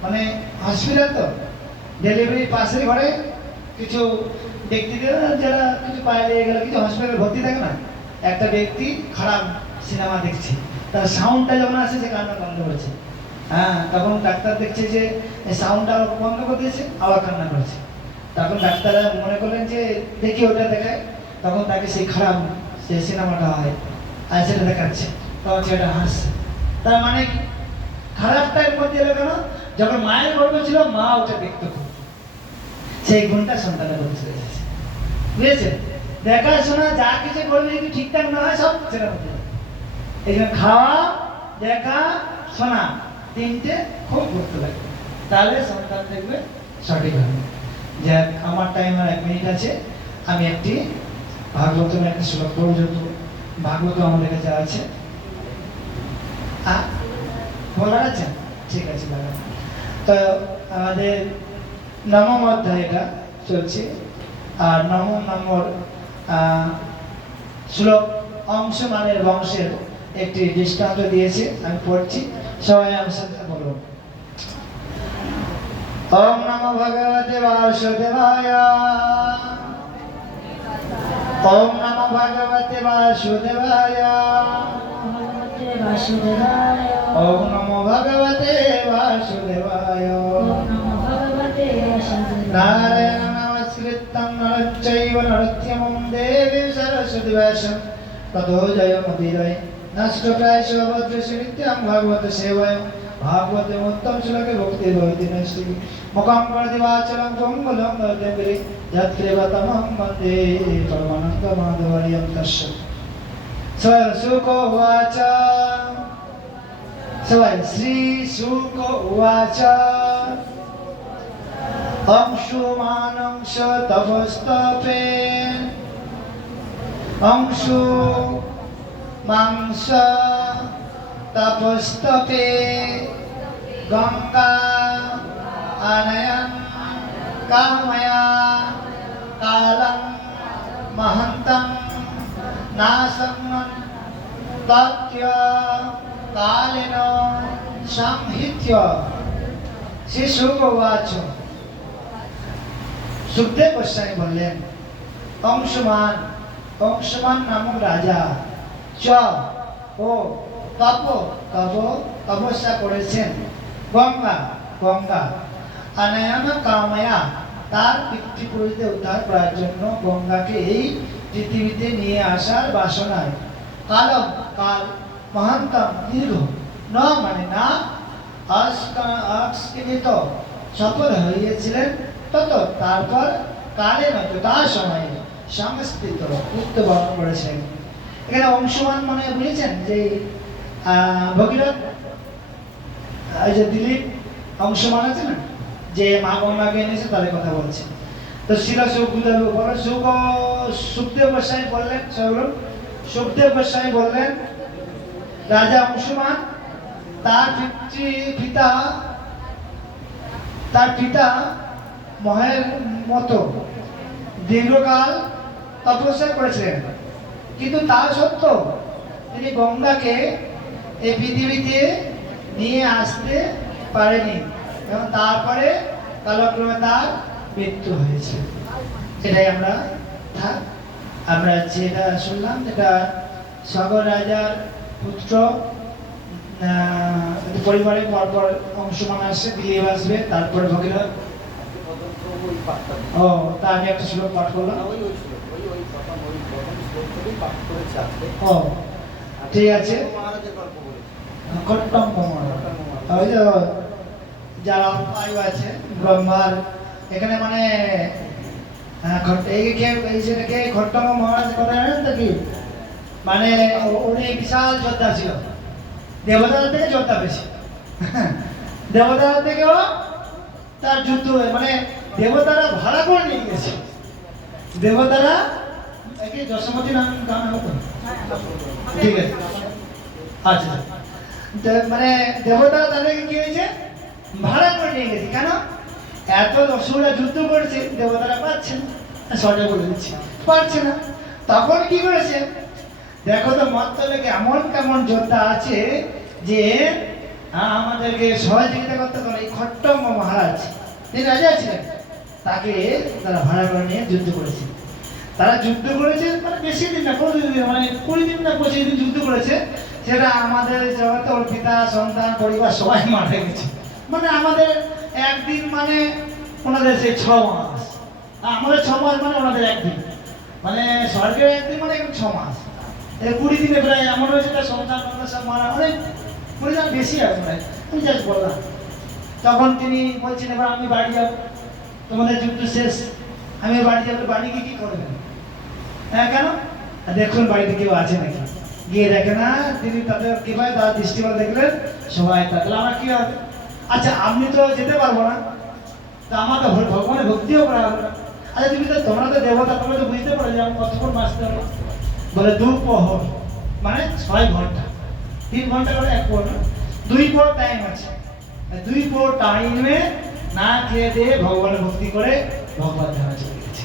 মানে হসপিটাল তো, ডেলিভারি পাশের ঘরে কিছু ব্যক্তিদের যারা কিছু পায়ে লেগে গেল, কিছু হসপিটালে ভর্তি থাকে না, একটা ব্যক্তি খারাপ সিনেমা দেখছে, তার সাউন্ডটা যখন আসে সে কান্না বন্ধ করেছে। হ্যাঁ, তখন ডাক্তার দেখছে যে সাউন্ডটা বন্ধ করে দিয়েছে, আবার কান্না করেছে। তখন ডাক্তাররা মনে করলেন যে দেখি ওটা দেখায়, তখন তাকে সেই খারাপ যে সিনেমাটা হয় আর সেটা দেখাচ্ছে, তখন সেটা হাসছে। তার মানে কি, খারাপটা এর মধ্যে এলো কেন, যখন মায়ের গর্ভে ছিল মা ওটা দেখতে খুব, সেই গুণটা সন্তানের মধ্যে চলে এসেছে। বুঝেছেন, দেখাশোনা যা কিছু করলে যদি ঠিকঠাক না হয় সব সেটার মধ্যে। এই জন্য খাওয়া, দেখা, শোনা, তিনটে খুব করতে লাগবে, তাহলে সন্তান দেখবে সঠিক হবে। যাক, আমার টাইম আর 1 মিনিট আছে, আমি একটি ভাগবতের একটা শ্লোক পড়ব, যেহেতু ভাগবত আমাদের কাছে আছে। বলার আছে, ঠিক আছে বলা। তো আমাদের নবম অধ্যায়টা চলছে, আর নবম নম্বর শ্লোক অংশমানের বংশের একটি দৃষ্টান্ত দিয়েছে, আমি পড়ছি, সবাই আমার সাথে বলুন। ওম নমো ভগবতে বাসুদেবায়, ওম নমো ভগবতে বাসুদেবায়, ওম নমো ভগবতে বাসুদেবায়। নারায়ণ নমস্কৃত্যং নরং চৈব নরোত্তমং দেবীং সরস্বতী ব্যাসং ততো জয়মুদীরয়ে নষ্টপ্রায় ভদ্রস্য নিত্যং ভাগবত সেবায়। ভাগবতে উত্তম শ্লোকে ভক্তি ভবতি নষ্টি মুখং করতি বাচলং মঙ্গলং নরদেবরে যৎকৃতমং বন্দে পরমানন্দ মাধবর্যং তস্য। সবাই শুক উবাচ, সবাই শ্রী শুক উবাচ, অংশুমানংশ তপস্তপে, অংশু মাংস তপস্তপে, গঙ্গা আনয়ন কাময়া কালং মহন্তং নাসং তত্য কালেন সংহিত্য। শ্রী শুক উবাচ, সুখদেব গোস্বামী বললেন, অংশুমান, অংশুমান নামক রাজা চ ও তপ তপ তপস্যা করেছেন, গঙ্গা গঙ্গা আনয়ন কাময়া তার পিতৃপুরুষদের উদ্ধার করার জন্য গঙ্গাকে এই পৃথিবীতে নিয়ে আসার বাসনায়, কালম কাল, মহান্তম দীর্ঘ, ন মানে না, আস্কৃত সফল হইয়াছিলেন, তত তারপর কালে নয় তার সময়ে সংস্কৃত মৃত্যুবরণ করেছেন। এখানে অংশমান মানে বুঝেছেন যে ভগীরথ, এই যে দিলীপ অংশমান আছে না, যে মা গঙ্গাকে এনেছে তাদের কথা বলছে। তো শিলা সুখদেব বলে সুখদেব গোস্বামী বললেন, সুখদেব গোস্বামী বললেন, রাজা অংশমান তার পিতা মহের মতো দীর্ঘকাল তপস্যা করেছিলেন, কিন্তু তা সত্ত্বেও তিনি গঙ্গাকে এই পৃথিবীতে নিয়ে আসতে পারেনি এবং তারপরে কালক্রমে তার মৃত্যু হয়েছে। এটাই আমরা থাক। আমরা যেটা শুনলাম এটা সাগর রাজার পুত্র পরিবারের পরপর অংশমান আসছে, দিলীপ আসবে, তারপরে ভগীরথ। ওই পাঠটা ও তা আমি একটা শ্লোক পাঠ করলাম। ওই প্রথম শ্লোক থেকেই পাঠ করেছে আজকে। ও ঠিক আছে। মহারাজের গল্প বলেছে। খট্টম্ব মহারাজ, ওই যে যারা বায়ু আছে ব্রহ্মার এখানে মানে এইটাকে খট্টম্ব মহারাজ কথা জানেন তো কি? মানে উনি বিশাল যোদ্ধা ছিল, দেবতার থেকে যোদ্ধা বেশি। দেবতার থেকেও তার যুদ্ধ মানে দেবতারা ভাড়া করে নিয়ে গেছে। দেবতারা কি যশোমতী নাম গান হতো? ঠিক আছে, আচ্ছা। মানে দেবতারা তাদেরকে কি হয়েছে ভাড়া করে নিয়ে গেছে। কেন? এত অসুরা যুদ্ধ করেছে, দেবতারা পাচ্ছে না, সরে বলে দিচ্ছে পারছে না। তখন কি করেছে দেখো তো, মত্তলেকে এমন কেমন যোদ্ধা আছে যে আমাদেরকে সহযোগিতা করতে পারে। এই খট্টম্ব মহারাজ তিনি রাজা ছিলেন, তাকে তারা ভাড়া করে নিয়ে যুদ্ধ করেছে। তারা যুদ্ধ করেছে মানে বেশি দিন না, মানে 20 দিন না 25 দিন যুদ্ধ করেছে। সেটা আমাদের জগতে ওর পিতা সন্তান পরিবার সবাই মারা গেছে। মানে আমাদের একদিন মানে ওনাদের সেই 6 মাস, আমাদের 6 মাস মানে ওনাদের একদিন, মানে স্বর্গের একদিন মানে 6 মাস। 20 দিনে প্রায় এমন হয়েছে তার সন্তান সব মারা, অনেক পরিমাণ বেশি আছে প্রায়। আমি জাস্ট বললাম। তখন তিনি বলছেন এবার আমি বাড়ি যাবো, তোমাদের যুদ্ধ শেষ, আমি বাড়ি যাবো। বাড়ি গিয়ে কি করবেন? হ্যাঁ কেন? দেখুন বাড়িতে কেউ আছে নাকি। গিয়ে দেখে না, তিনি তাদের কৃপায় তারা দৃষ্টিপাত দেখলেন সবাই। তাহলে আমরা কি হবে? আচ্ছা আপনি তো যেতে পারবো না, তা আমার তো ভগবানের ভক্তিও করা হবে না। আচ্ছা তুমি তো, তোমরা তো দেবতা, তোমরা তো বুঝতে পারো যে আমি কতক্ষণ বাঁচতে হবে। বলে 2 প্রহর মানে 6 ঘন্টা, 3 ঘন্টা করে 1 প্রহর, 2 প্রহর টাইম আছে। 2 প্রহর টাইমে না খেয়ে দিয়ে ভগবানের ভক্তি করে ভগবান ধামে চলে গেছে।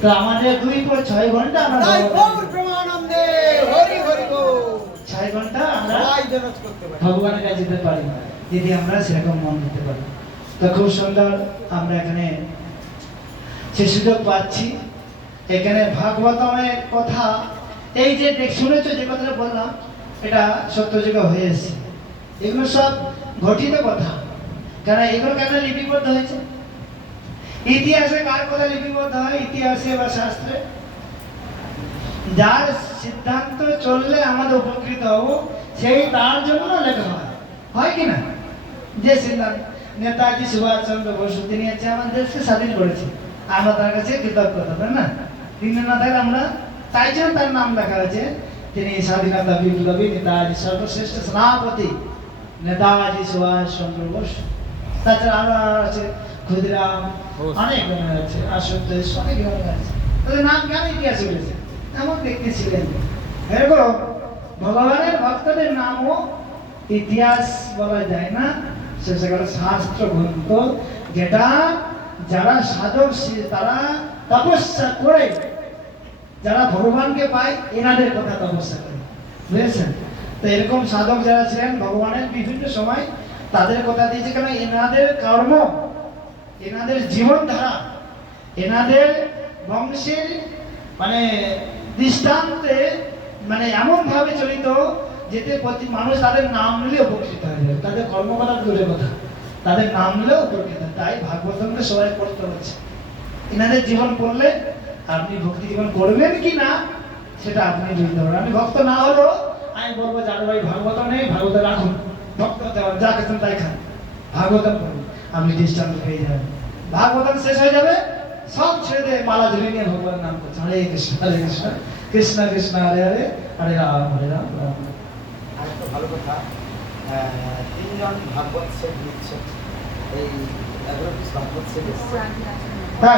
তো আমাদের 2 প্রহর 6 ঘন্টা আমরা তাই গৌর প্রেমানন্দে হরি হরি বল। 6 ঘন্টা আমরা সবাই জনজ করতে পারে। ভগবানের কাছে যেতে পারি যদি আমরা সেরকম মন দিতে পারি। তো খুব সুন্দর আমরা এখানে সে সুযোগ পাচ্ছি। এখানে ভাগবতমের কথা এই যে শুনেছো, যে কথাটা বললাম এটা সত্যযুগে হয়ে এসেছে। এগুলো সব ঘটিত কথা। কেন এগুলো কেন লিপিবদ্ধ হয়েছে? ইতিহাসে কার কথা লিপিবদ্ধ হয়? ইতিহাসে বা শাস্ত্রে যার সিদ্ধান্ত চললে আমাদের উপকৃত হব, সেই তার জন্য লেখা হয়, হয় কি না? যে সিদ্ধান্ত নেতাজি সুভাষচন্দ্র বসু তিনি হচ্ছে আমাদের দেশকে স্বাধীন করেছে, আমরা তার কাছে কৃতজ্ঞতা, তাই না? তিনি না থাকলে আমরা, তাই জন্য তার নাম লেখা হয়েছে। তিনি স্বাধীনতা বিপ্লবী নেতাজি, সর্বশ্রেষ্ঠ সেনাপতি নেতাজি সুভাষচন্দ্র বসু। তাছাড়া আরো আছে ক্ষুদিরাম, অনেক জনের আছে, আশুতোষ, অনেক জনের আছে। তাদের নাম কেন ইতিহাসে রয়েছে? এমন ব্যক্তি ছিলেন। এরকম ভগবানের ভক্তদের নামও ইতিহাস বলা যায় না, সেখানে শাস্ত্র গ্রন্থ, যেটা যারা সাধক তারা তপস্যা করে, যারা ভগবানকে পায় এনাদের কথা তপস্যা করে, বুঝেছেন? তো এরকম সাধক যারা ছিলেন ভগবানের বিভিন্ন সময় তাদের কথা দিয়েছে। কেন? এনাদের কর্ম, এনাদের জীবনধারা, এনাদের বংশের মানে দৃষ্টান্তে মানে এমন ভাবে চলিত যেতে প্রতি মানুষ তাদের নাম নিলে উপকৃত হয়ে যাবে। তাদের কর্মকথা দূরের কথা, তাদের নাম নিলেও উপকৃত। তাই ভাগবতমকে সবাই পড়তে হচ্ছে। এনাদের জীবন পড়লে আপনি ভক্তি জীবন করবেন কি না সেটা আপনি বুঝতে পারবেন। আমি ভক্ত না হলেও আমি বলবো যার ভাই ভাগবত নেই, ভাগবত রাখুন, ভক্ত হতে পারেন, যা খেতেন তাই খান, ভাগবতম করুন, আপনি দৃষ্টান্ত পেয়ে যাবেন। ভাগবতম শেষ হয়ে যাবে, সব ছেড়ে দিয়ে মালা ঝুলিয়ে নিয়ে ভগবানের নাম করছে, হরে কৃষ্ণ হরে কৃষ্ণ কৃষ্ণ কৃষ্ণ হরে হরে হরে রাম হরে রাম রাম। আরেকটা ভালো কথা, 3 জন ভাগবত শেখ দিচ্ছে, এই 11 পিস ভাগবত শেখ এসছে। তাই